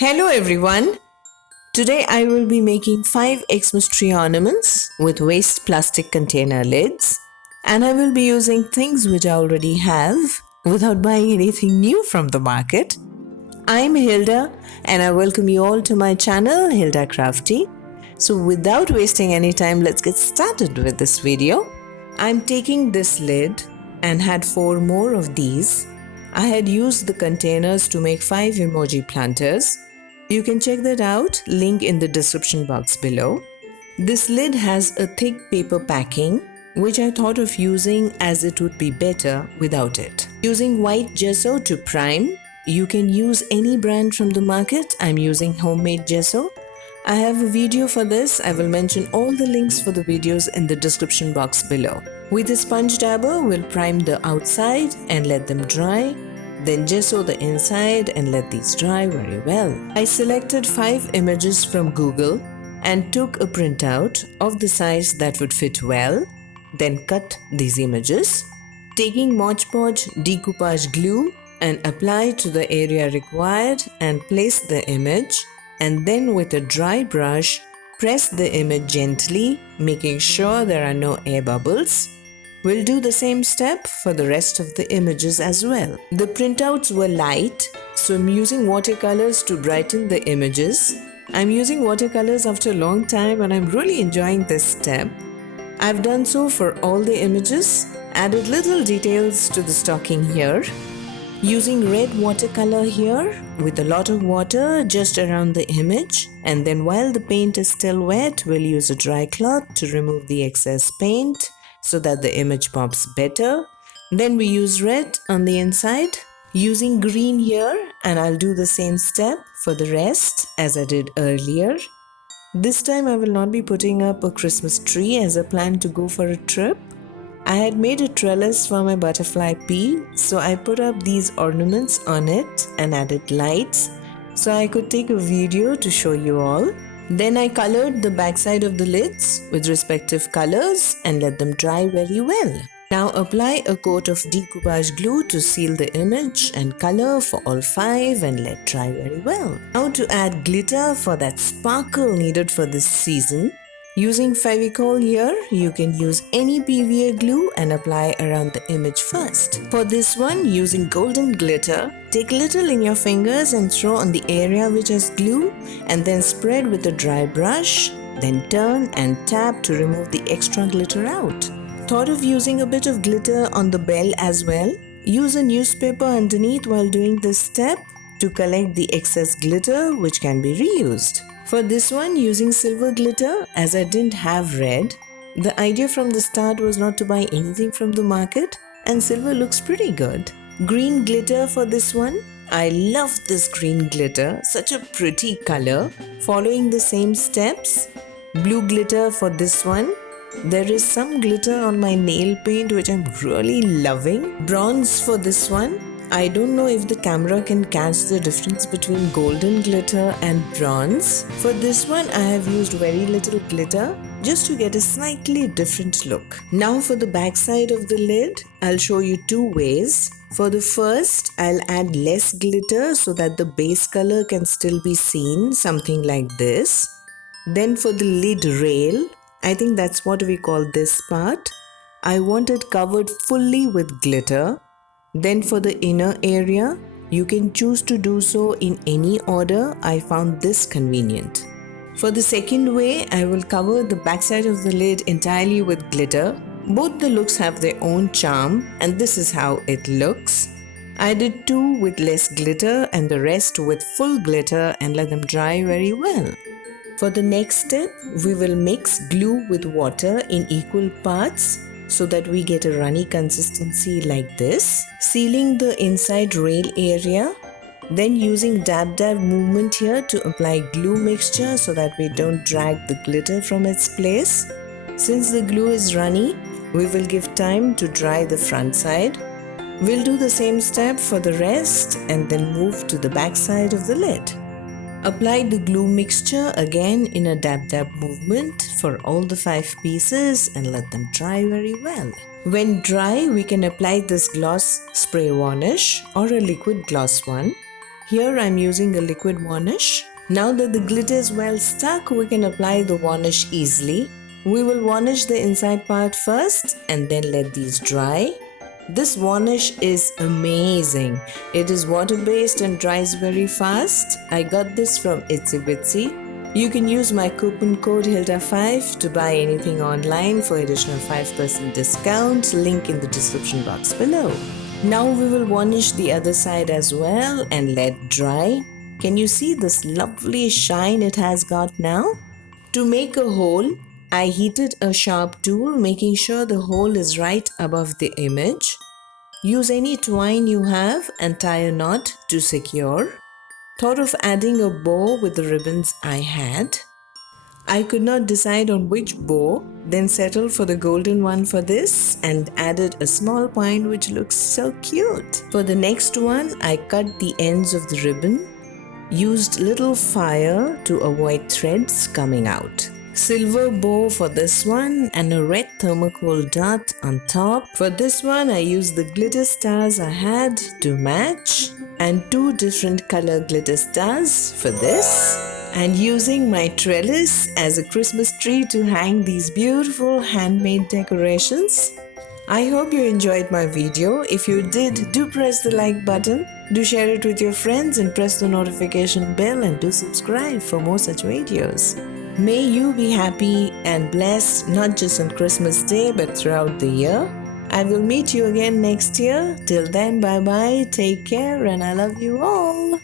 Hello everyone. Today I will be making 5 Xmas tree ornaments with waste plastic container lids, and I will be using things which I already have without buying anything new from the market. I'm Hilda and I welcome you all to my channel Hilda Crafty. So without wasting any time, let's get started with this video. I'm taking this lid and had 4 more of these. I had used the containers to make 5 emoji planters. You can check that out, link in the description box below. This lid has a thick paper packing, which I thought of using as it would be better without it. Using white gesso to prime, you can use any brand from the market. I'm using homemade gesso. I have a video for this. I will mention all the links for the videos in the description box below. With a sponge dabber, we'll prime the outside and let them dry. Then gesso the inside and let these dry very well. I selected 5 images from Google and took a printout of the size that would fit well. Then cut these images. Taking Mod Podge decoupage glue and apply to the area required and place the image, and then with a dry brush press the image gently, making sure there are no air bubbles. We'll do the same step for the rest of the images as well. The printouts were light, so I'm using watercolors to brighten the images. I'm using watercolors after a long time and I'm really enjoying this step. I've done so for all the images, added little details to the stocking here. Using red watercolor here with a lot of water just around the image, and then while the paint is still wet, we'll use a dry cloth to remove the excess paint so that the image pops better. Then we use red on the inside. Using green here, and I'll do the same step for the rest as I did earlier. This time I will not be putting up a Christmas tree as I plan to go for a trip. I had made a trellis for my butterfly pea, so I put up these ornaments on it and added lights so I could take a video to show you all. Then I colored the backside of the lids with respective colors and let them dry very well. Now apply a coat of decoupage glue to seal the image and color for all 5 and let dry very well. Now to add glitter for that sparkle needed for this season. Using Fevicol here, you can use any PVA glue and apply around the image first. For this one, using golden glitter, take little in your fingers and throw on the area which has glue and then spread with a dry brush, then turn and tap to remove the extra glitter out. Thought of using a bit of glitter on the bell as well. Use a newspaper underneath while doing this step to collect the excess glitter which can be reused. For this one, using silver glitter, as I didn't have red, the idea from the start was not to buy anything from the market, and silver looks pretty good. Green glitter for this one. I love this green glitter, such a pretty color. Following the same steps. Blue glitter for this one. There is some glitter on my nail paint which I'm really loving. Bronze for this one. I don't know if the camera can catch the difference between golden glitter and bronze. For this one, I have used very little glitter just to get a slightly different look. Now for the back side of the lid, I'll show you 2 ways. For the first, I'll add less glitter so that the base color can still be seen, something like this. Then for the lid rail, I think that's what we call this part, I want it covered fully with glitter. Then for the inner area, you can choose to do so in any order. I found this convenient. For the second way, I will cover the backside of the lid entirely with glitter. Both the looks have their own charm, and this is how it looks. I did 2 with less glitter and the rest with full glitter and let them dry very well. For the next step, we will mix glue with water in equal parts so that we get a runny consistency like this. Sealing the inside rail area, then using dab movement here to apply glue mixture so that we don't drag the glitter from its place. Since the glue is runny, we will give time to dry the front side. We'll do the same step for the rest and then move to the back side of the lid. Apply the glue mixture again in a dab movement for all the 5 pieces and let them dry very well. When dry, we can apply this gloss spray varnish or a liquid gloss one. Here I'm using a liquid varnish. Now that the glitter is well stuck, we can apply the varnish easily. We will varnish the inside part first and then let these dry. This varnish is amazing. It is water-based and dries very fast. I got this from Itsy Bitsy. You can use my coupon code HILDA5 to buy anything online for additional 5% discount. Link in the description box below. Now we will varnish the other side as well and let dry. Can you see this lovely shine it has got now? To make a hole, I heated a sharp tool, making sure the hole is right above the image. Use any twine you have and tie a knot to secure. Thought of adding a bow with the ribbons I had. I could not decide on which bow, then settled for the golden one for this and added a small point which looks so cute. For the next one, I cut the ends of the ribbon, used little fire to avoid threads coming out. Silver bow for this one and a red thermocol dot on top. For this one, I used the glitter stars I had to match and 2 different color glitter stars for this. And using my trellis as a Christmas tree to hang these beautiful handmade decorations. I hope you enjoyed my video. If you did, do press the like button, do share it with your friends and press the notification bell and do subscribe for more such videos. May you be happy and blessed not just on Christmas Day but throughout the year. I will meet you again next year. Till then, bye bye, take care and I love you all.